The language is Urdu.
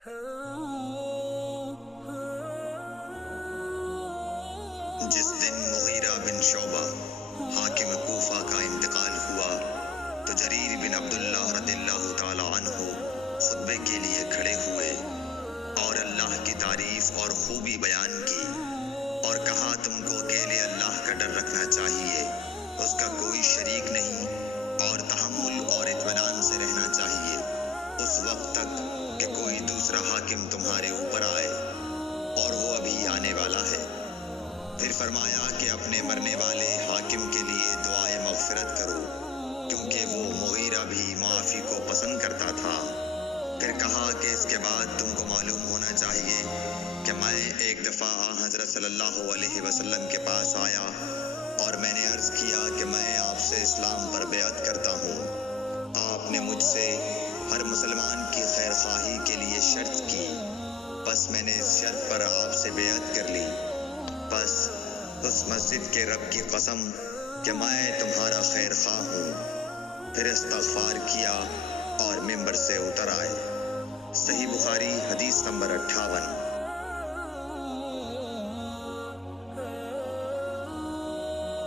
جس دن مغیرہ بن شعبہ حاکم کوفہ کا انتقال ہوا تو جریر بن عبداللہ رضی اللہ تعالی عنہ خطبے کے لیے کھڑے ہوئے اور اللہ کی تعریف اور خوبی بیان کی اور کہا تم کو اکیلے اللہ کا ڈر رکھنا چاہیے، اس کا کوئی شریک نہیں، اور تحمل اور اطمینان سے رہنا چاہیے اس وقت تک کہ کوئی دوسرا حاکم تمہارے اوپر آئے، اور وہ ابھی آنے والا ہے۔ پھر فرمایا کہ اپنے مرنے والے حاکم کے لیے دعائے مغفرت کرو، کیونکہ وہ مغیرہ بھی معافی کو پسند کرتا تھا۔ پھر کہا کہ اس کے بعد تم کو معلوم ہونا چاہیے کہ میں ایک دفعہ حضرت صلی اللہ علیہ وسلم کے پاس آیا اور میں نے عرض کیا کہ میں آپ سے اسلام پر بیعت کرتا ہوں۔ آپ نے مجھ سے ہر مسلمان کی خیر خواہی کے لیے شرط کی، بس میں نے اس شرط پر آپ سے بیعت کر لی۔ بس اس مسجد کے رب کی قسم کہ میں تمہارا خیر خواہ ہوں۔ پھر استغفار کیا اور ممبر سے اتر آئے۔ صحیح بخاری حدیث نمبر 58۔